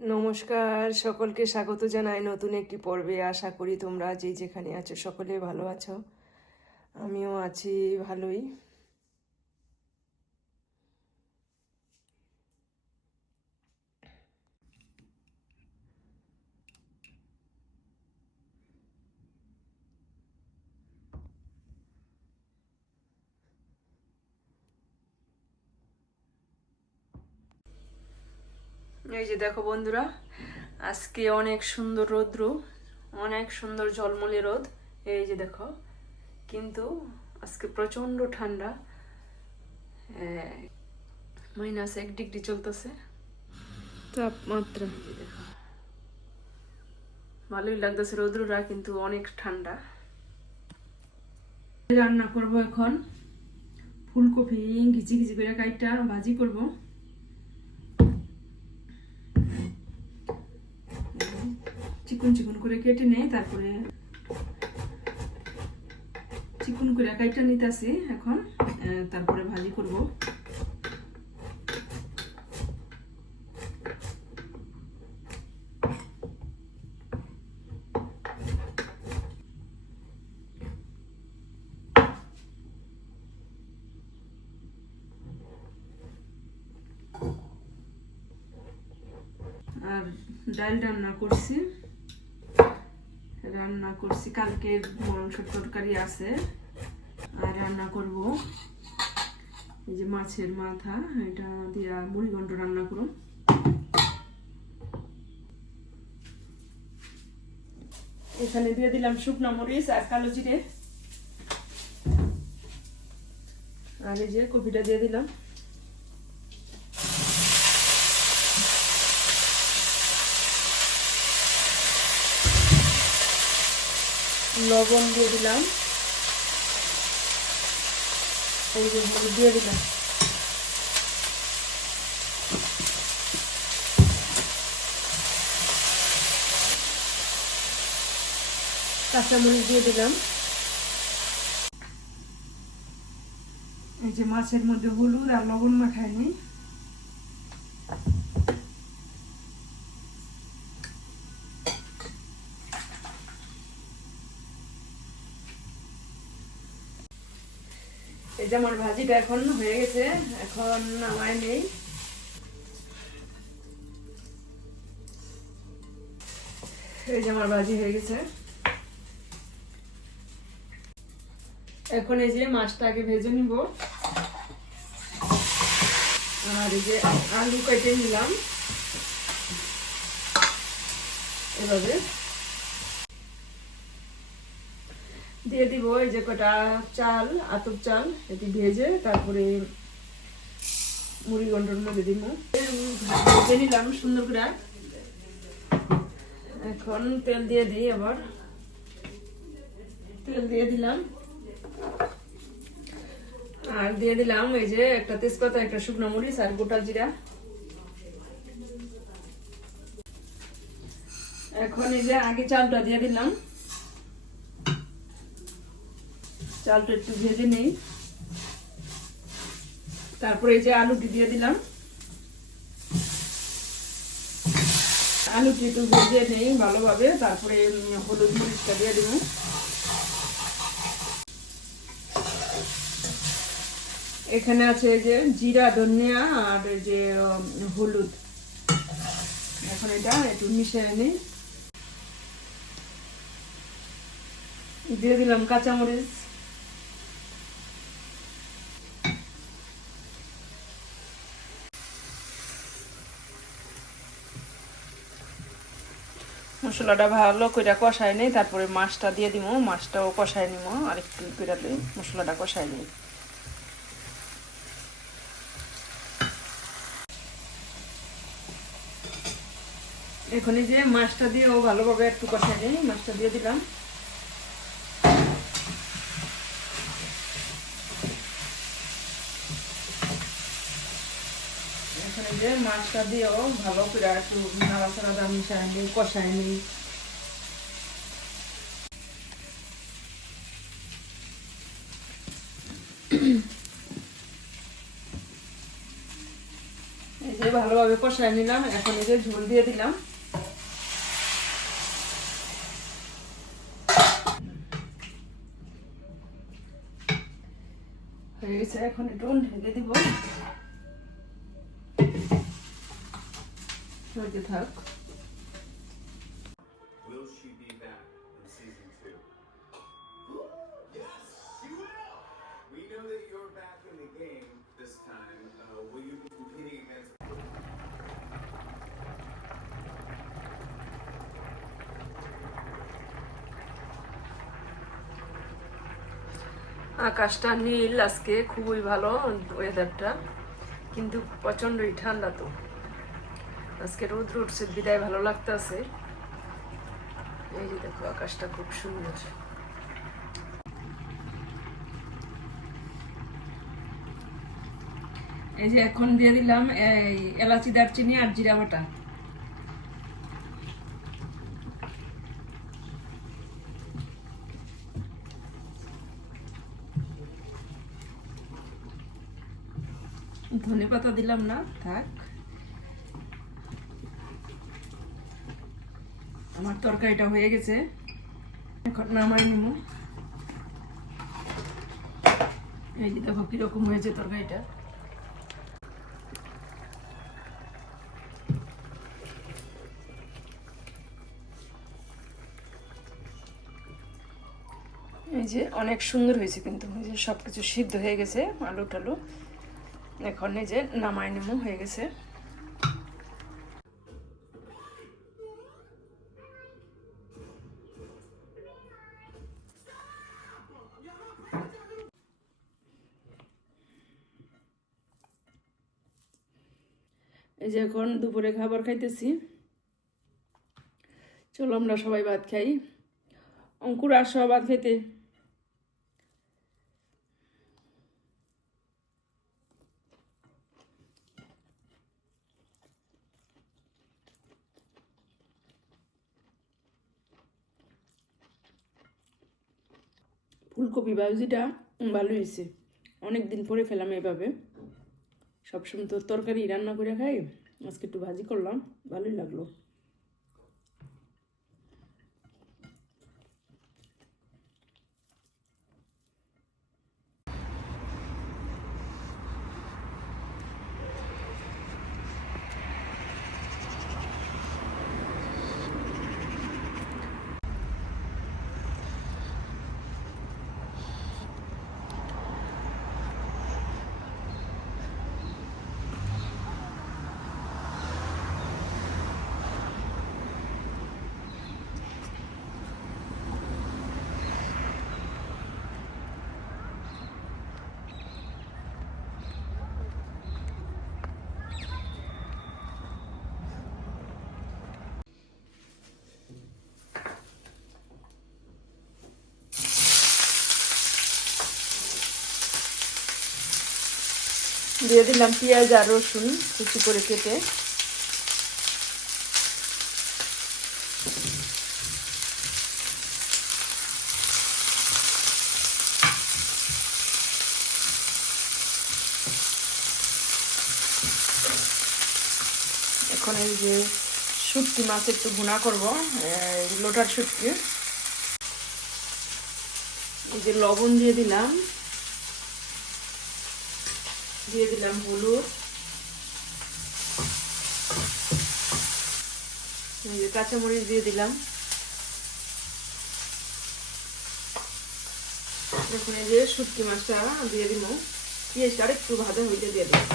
নমস্কার, সকলকে স্বাগত জানাই নতুন একটি পর্বে। আশা করি তোমরা যে যেখানে আছো সকলে ভালো আছো। আমিও আছি ভালোই। এই যে দেখো বন্ধুরা আজকে অনেক সুন্দর রৌদ্র অনেক সুন্দর ঝলমলে রোদ এই যে দেখো। কিন্তু আজকে প্রচণ্ড ঠান্ডা মাইনাস এক ডিগ্রি চলতেছে। তাপমাত্রা। দেখো। ভালোই লাগতেছে রৌদ্ররা কিন্তু অনেক ঠান্ডা। রান্না করব এখন। ফুলকপি ঘিচি ঘিচি করে কাইটা ভাজি করব। চিকন চিকন করে কেটে নেই, তারপরে চিকন করে কাইটা নিতেছি এখন তারপরে ভাজি করব। আর ডাল রান্না করছি। রান্না করছি কালকের মাংসের তরকারি আছে। আর রান্না করব এই যে মাছের মাথা, এটা দিয়া মুড়ি রান্না করুন এখানে দিয়ে দিলাম শুকনো মরিচ আর কালো জিরে। আর এই যে কপিটা দিয়ে দিলাম। লবণ দিয়ে দিলাম। দিয়ে দিলাম। কাঁচামরিচ দিয়ে দিলাম। এই যে মাছের মধ্যে হলুদ আর লবণ মাখায় এই যে আমার ভাজিটা এখন হয়ে গেছে, এখন নামায় নেই। এই যে আমার ভাজি হয়ে গেছে। এখন এই যে মাছটা আগে ভেজে নিব। আর এই যে আলু কেটে নিলাম। এভাবে। দিয়ে দিব এই যে কটা চাল, আতপ চাল, এটি ভেজে তারপরে মুড়ি গন্ডর মধ্যে দিব। ভেজে নিলাম সুন্দর করে। এখন তেল দিয়ে দিই আবার। তেল দিয়ে দিলাম। আর দিয়ে দিলাম এই যে একটা তেজপাতা, একটা শুকনো মরিচ আর গোটা জিরা। এখন এই যে আগে চালটা দিয়ে দিলাম। চালটা একটু ভেজে নেই। তারপরে এই যে আলুটি দিয়ে দিলাম। আলুটি একটু ভেজে নেই ভালোভাবে, তারপরে হলুদ মরিচটা দিয়ে দিব। এখানে আছে যে জিরা, ধনিয়া আর যে হলুদ। এখন এটা একটু মিশিয়ে নিই। দিয়ে দিলাম কাঁচামরিচ। মশলাটা ভালো করে কষায় নেই, তারপরে মাছটা দিয়ে দিব মাছটাও কষায় নিব আর একটু দিই, মশলাটা কষায় নিই। এখন যে মাছটা দিয়েও ভালোভাবে একটু কষায় নেই, মাছটা দিয়ে দিলাম। যে মাছটা দিয়েও ভালো করে একটু নাড়াচাড়া মিশাই নিই কষাই নিই এই যে ভালোভাবে কষায় নিলাম, এখন এই যে ঝোল দিয়ে দিলাম। হয়ে গেছে, এখন একটু ঢেলে দিব। Competing against? আকাশটা নীল আজকে খুবই ভালো ওয়েদারটা কিন্তু প্রচন্ডই ঠান্ডা তো। আজকে রোদ উঠছে, বিদায় ভালো লাগতেছে। এই যে দেখো, আকাশটা খুব সুন্দর। এই যে এখন দিয়ে দিলাম, এই এলাচি, দারচিনি আর জিরা বাটা। ধনে পাতা দিলাম না, থাক। আমার তরকারিটা হয়ে গেছে। এখন নামাই নিব এই যে দেখো কীরকম হয়েছে তরকারিটা। এই যে অনেক সুন্দর হয়েছে কিন্তু, এই যে সব কিছু সিদ্ধ হয়ে গেছে আলু টালু এখন এই যে নামায় নেমো, হয়ে গেছে। এই যে এখন দুপুরে খাবার খাইতেছি। চলো আমরা সবাই ভাত খাই। অঙ্কুর, আসো ভাত খাইতে। ফুলকপি ভাজিটা ভালো হয়েছে। অনেক দিন পরে খেলাম এভাবে। সবসময় তো তরকারি রান্না করে খাই আজকে একটু ভাজি করলাম ভালোই লাগল। দিয়ে দিলাম পেঁয়াজ আর রসুন কুচি করে কেটে। এখন এই যে শুটকি মাছ একটু ভুনা করব লোটার শুটকি। এই যে লবণ দিয়ে দিলাম। দিয়ে দিলাম হলুদ। কাঁচামরিচ দিয়ে দিলাম। দেখুন, এই যে শুটকি মাছটা দিয়ে দিব পেঁয়াজটা একটু ভাজা হইতে দিয়ে দিলাম।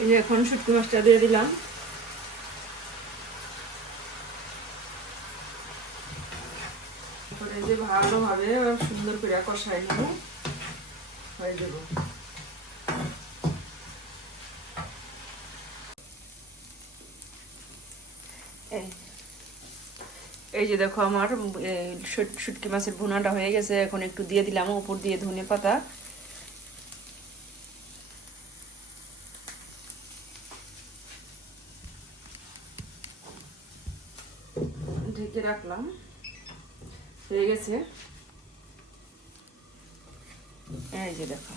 এই যে এখন শুটকি মাছটা দিয়ে দিলাম। ভালোভাবে সুন্দর করে কষাই নেব। এই যে দেখো আমার শুটকি মাছের ভুনাটা হয়ে গেছে। এখন একটু দিয়ে দিলাম উপর দিয়ে ধনে পাতা। ঢেকে রাখলাম। হয়ে গেছে। এই যে দেখো।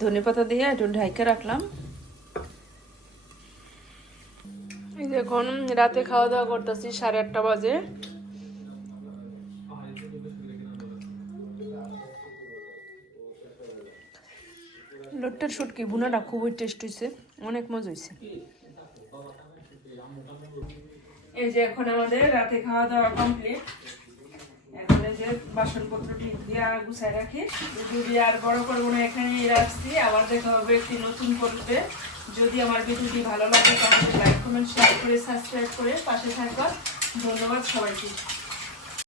ধনে পাতা দিয়ে একটু ঢাইকে রাখলাম। এই রাতে খাওয়া দাওয়া করতেছি সাড়ে আটটা বাজে। লোটটার শুটকি বুনাটা খুবই টেস্ট হয়েছে অনেক মজা হয়েছে এই যে এখন আমাদের রাতে খাওয়া দাওয়া কমপ্লিট। গুছাই রাখি আর বড় করব না এখানেই রাখছি নতুন যদি আমার ভিডিওটি ভালো লাগে তাহলে লাইক কমেন্ট শেয়ার করে সাবস্ক্রাইব করে পাশে থাকবা। ধন্যবাদ সবাইকে।